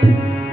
Thank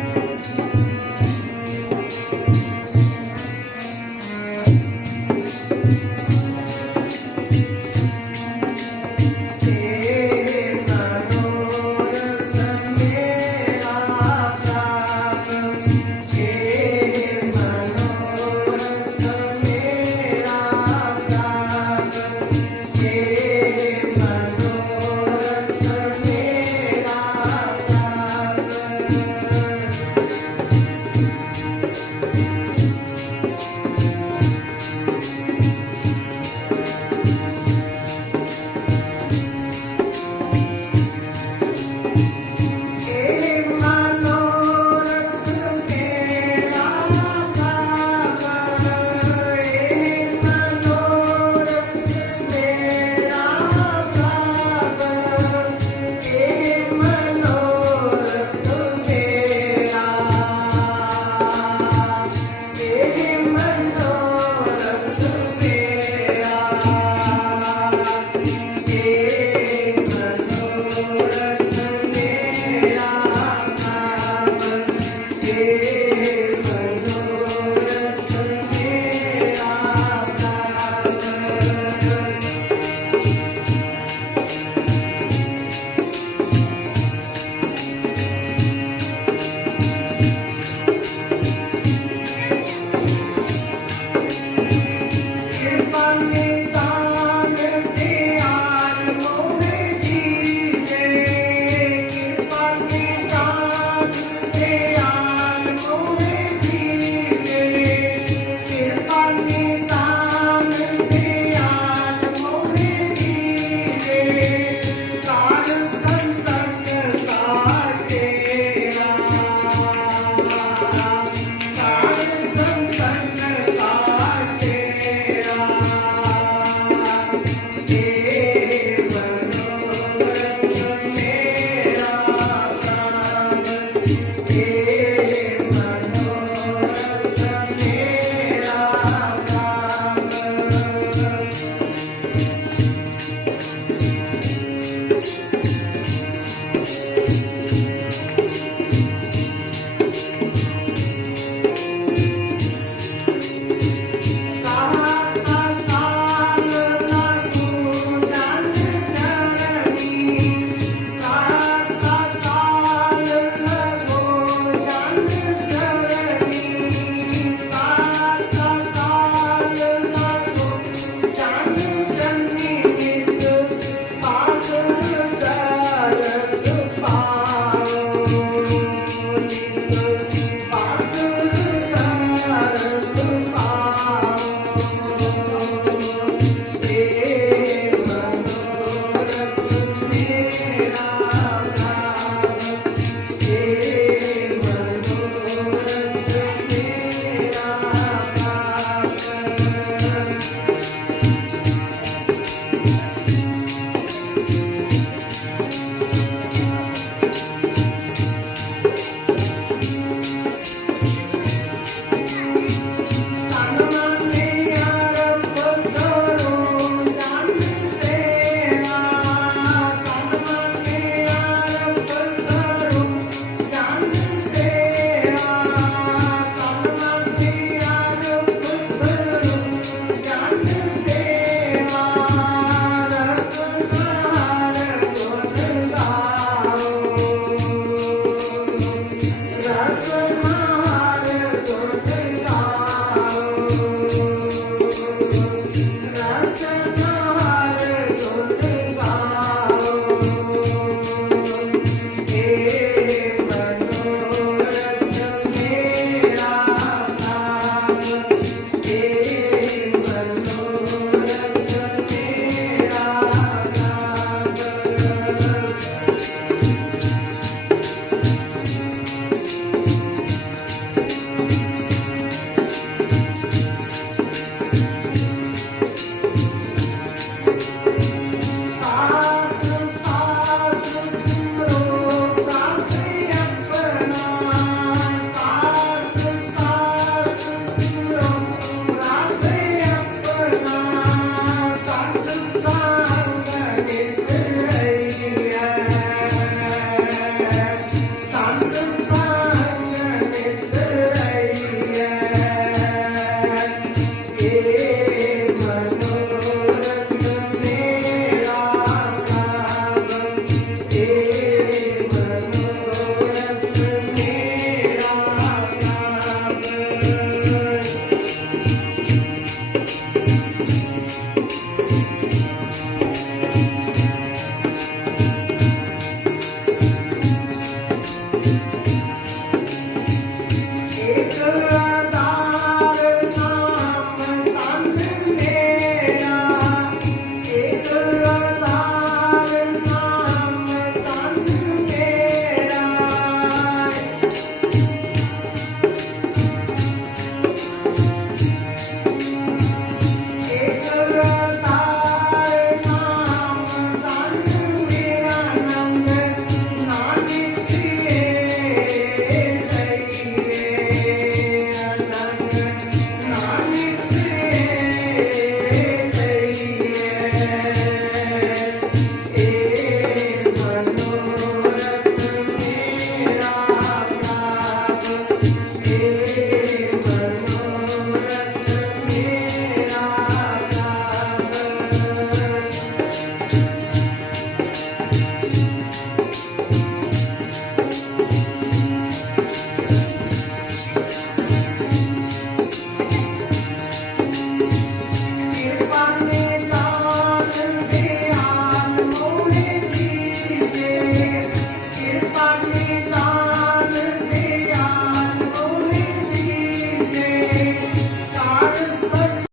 Hey, hey.